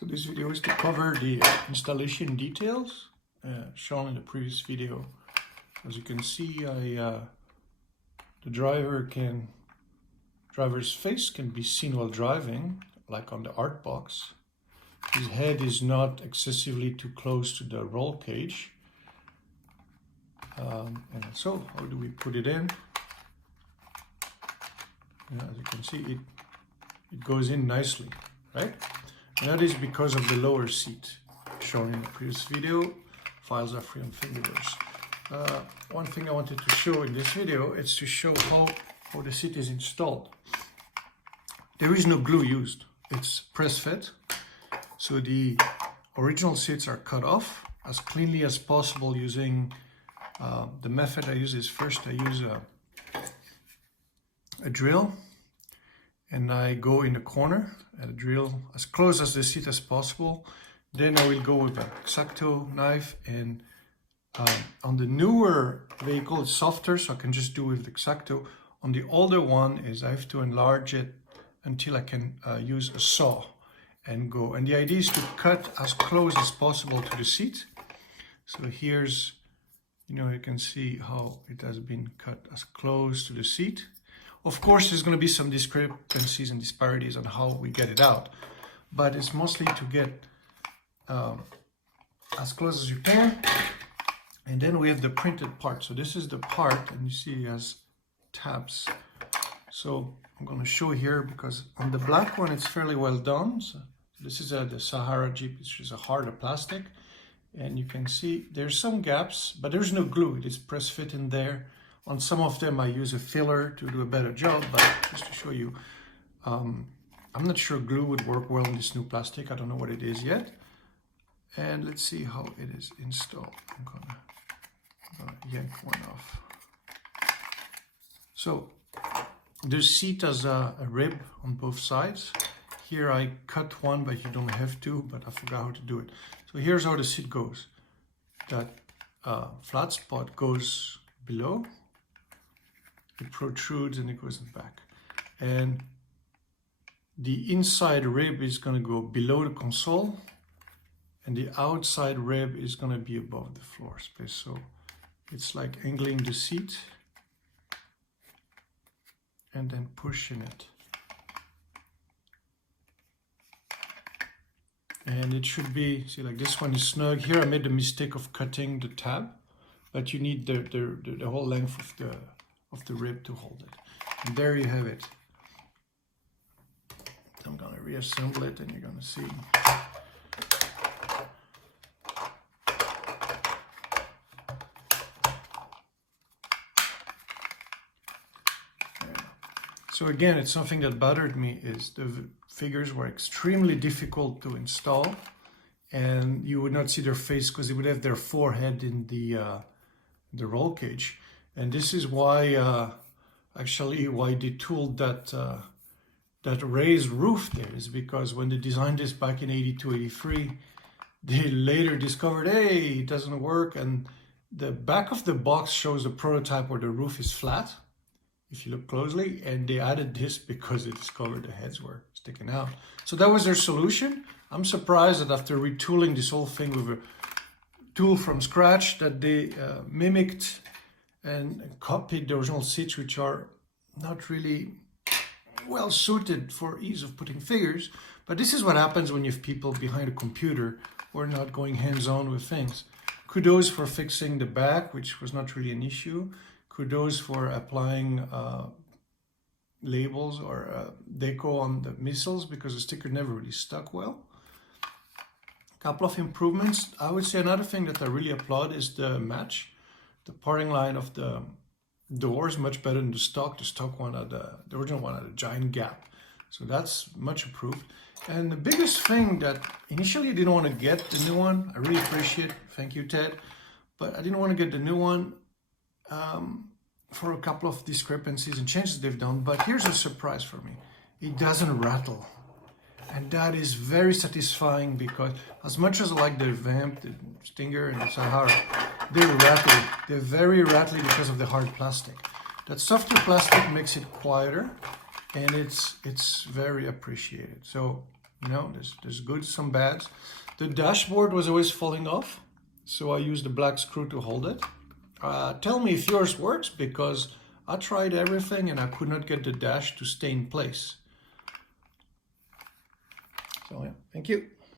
So this video is to cover the installation details shown in the previous video. As you can see, the driver's face can be seen while driving, like on the art box. His head is not excessively too close to the roll cage. And so, how do we put it in? As you can see, it goes in nicely, right? And that is because of the lower seat shown in the previous video. Files are free on Thingiverse. One thing I wanted to show in this video is to show how the seat is installed. There is no glue used. It's press fit. So the original seats are cut off as cleanly as possible using the method I use is first I use a drill, and I go in the corner and drill as close as the seat as possible. Then I will go with an X-Acto knife, and on the newer vehicle it's softer, so I can just do with the X-Acto. On the older one is I have to enlarge it until I can use a saw and go. And the idea is to cut as close as possible to the seat. So here's, you can see how it has been cut as close to the seat. Of course, there's going to be some discrepancies and disparities on how we get it out, but it's mostly to get as close as you can. And then we have the printed part. So this is the part, and you see it has tabs. So I'm going to show here because on the black one it's fairly well done. So this is the Sahara Jeep, which is a harder plastic, and you can see there's some gaps, but there's no glue. It is press fit in there. On some of them I use a filler to do a better job, but just to show you, I'm not sure glue would work well in this new plastic. I don't know what it is yet. And let's see how it is installed. I'm gonna yank one off. So the seat has a rib on both sides. Here I cut one, but you don't have to, but I forgot how to do it. So here's how the seat goes. That flat spot goes below. It protrudes and it goes back. And the inside rib is going to go below the console, and the outside rib is going to be above the floor space. So it's like angling the seat and then pushing it. And it should be, see, like this one is snug. Here I made the mistake of cutting the tab, but you need the whole length of the rib to hold it. And there you have it. I'm going to reassemble it and you're going to see. So again, it's something that bothered me is the figures were extremely difficult to install, and you would not see their face because they would have their forehead in the roll cage. And this is why why they tooled that raised roof there, is because when they designed this back in 82, 83, they later discovered, hey, it doesn't work. And the back of the box shows a prototype where the roof is flat, if you look closely, and they added this because they discovered the heads were sticking out. So that was their solution. I'm surprised that after retooling this whole thing with a tool from scratch, that they mimicked and copied the original seats, which are not really well suited for ease of putting figures. But this is what happens when you have people behind a computer who are not going hands-on with things. Kudos for fixing the back, which was not really an issue. Kudos for applying labels or deco on the missiles, because the sticker never really stuck well. A couple of improvements. I would say another thing that I really applaud is the match. The parting line of the door is much better than the stock. The stock one had the original one had a giant gap. So that's much improved. And the biggest thing that initially I didn't want to get the new one, I really appreciate, thank you Ted, but I didn't want to get the new one for a couple of discrepancies and changes they've done. But here's a surprise for me. It doesn't rattle. And that is very satisfying, because as much as I like the Vamp, the Stinger, and the Sahara, they're rattly. They're very rattly because of the hard plastic. That softer plastic makes it quieter, and it's very appreciated. So You know, there's good, some bads. The dashboard was always falling off, so I used a black screw to hold it. Tell me if yours works, because I tried everything and I could not get the dash to stay in place. So yeah, thank you.